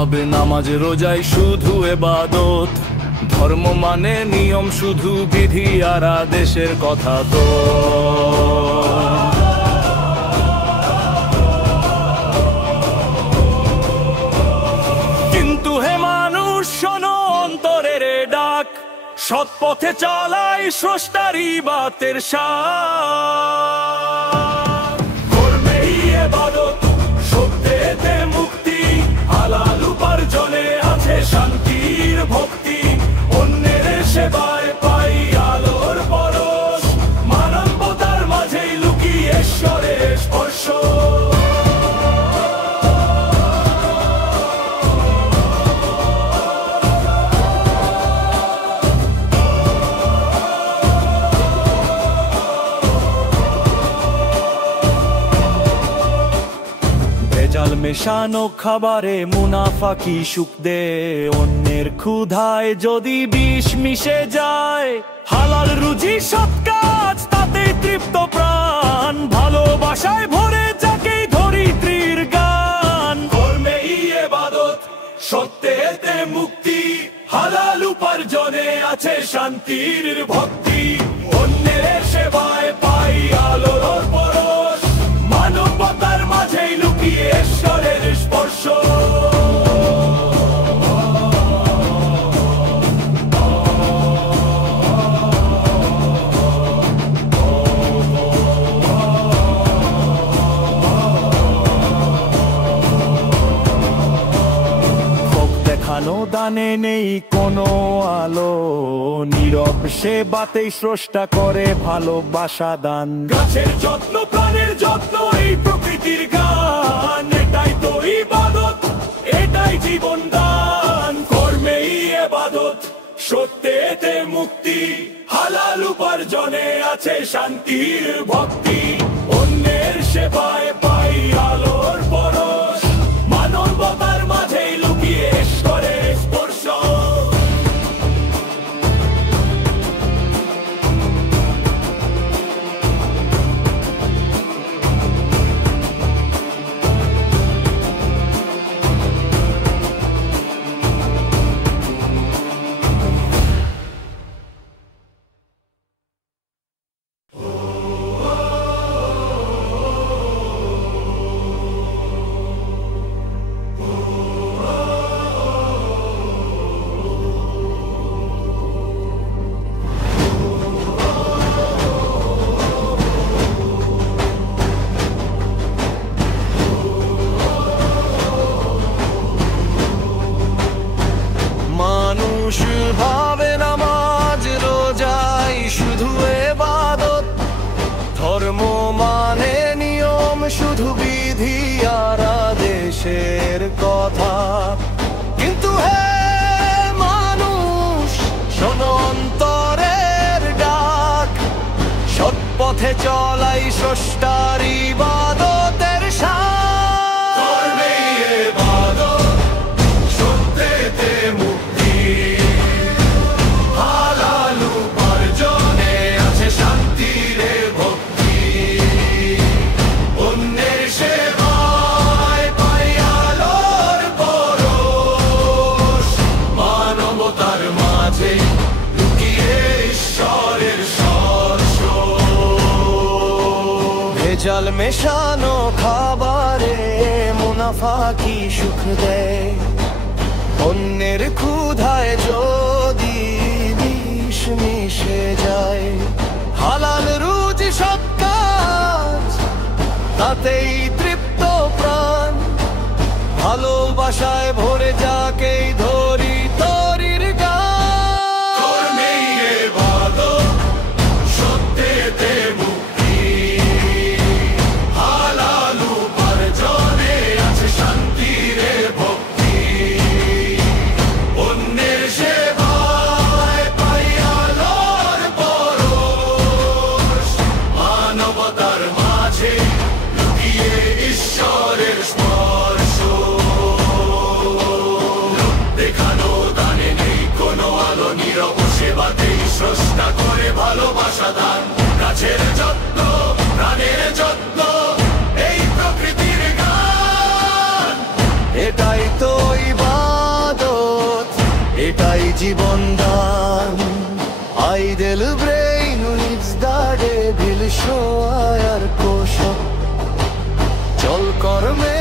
ভাবে নামাজ রোজাই শুধু ইবাদত, ধর্ম মানে নিয়ম শুধু বিধি আর আদেশের কথা তো। কিন্তু হে মানুষ শোনো অন্তরের ডাক, সৎ পথে চালাই স্রষ্টার ইবাদতের সাথ। কর্মেই ইবাদত, সত্যেতে মুক্তি, হালাল উপার্জনে আছে শান্তির ভক্তি। অন্যের সেবায় পাই আলোর পরশ, মানবতার মাঝেই লুকিয়ে ঈশ্বরের স্পর্শ। ভেজাল মেশানো খাবারে মুনাফা কি সুখ দে, অন্যের ক্ষুধায় যদি বিষ মিশে যায়। হালাল রুজি সৎ কাজ তাতে তৃপ্ত প্রাণ, ভালোবাসায় ভরে যাকেই ধরিত্রীর গান। কর্মেই ইবাদত, সত্যেতে মুক্তি, হালাল উপার্জনে আছে শান্তির ভক্তি। অন্যের সেবায় পাই আলোর পরশ, মানবতার মাঝেই লুকিয়ে ঈশ্বরের স্পর্শ। দেখানো দানে নেই কোনো আলো, নীরব সেবাতেই স্রষ্টা করে ভালোবাসা দান। গাছের যত্ন প্রাণের যত্ন এই প্রকৃতির গান, এটাই তো ইবাদত, এটাই জীবন দান। কর্মেই ইবাদত, সত্যেতে মুক্তি, হালাল উপার্জনে আছে শান্তির ভক্তি। অন্যের সেবায় পাই আলোর পরশ, মানবতার মাঝেই লুকিয়ে ঈশ্বরের স্পর্শ। ভাবে নামাজ রোজাই শুধু ইবাদত, ধর্ম মানে নিয়ম শুধু বিধি আর আদেশের কথা। কিন্তু হে মানুষ শোনো অন্তরের ডাক, সৎ পথে চলাই স্রষ্টার ইবাদতের সাথ। কর্মেই ইবাদত, সত্যেতে মুক্তি, হালাল উপার্জনে আছে শান্তির ভক্তি। অন্যের সেবায় পাই আলোর পরশ, মানবতার মাঝে লুকিয়ে ঈশ্বরের স্পর্শ। ভেজাল মেশানো খাবারে মুনাফা কি সুখ দেয়, অন্যের ক্ষুধায় যদি বিষ মিশে যায়। হালাল রুজি সৎ কাজ তাতেই তৃপ্ত প্রাণ, ভালোবাসায় ভরে যাকেই ধরি তরির গান। কর্মেই ইবাদত, সত্যেতে মুক্তি, হালাল উপার্জনে আছে শান্তির ভক্তি। অন্যের সেবায় পাই আলোর পরশ, মানবতার মাঝে লুকিয়ে ঈশ্বরের স্পর্শ। তাই জীবন দান। Idle brain with the devil show আয়ার কোশ চল কর্মে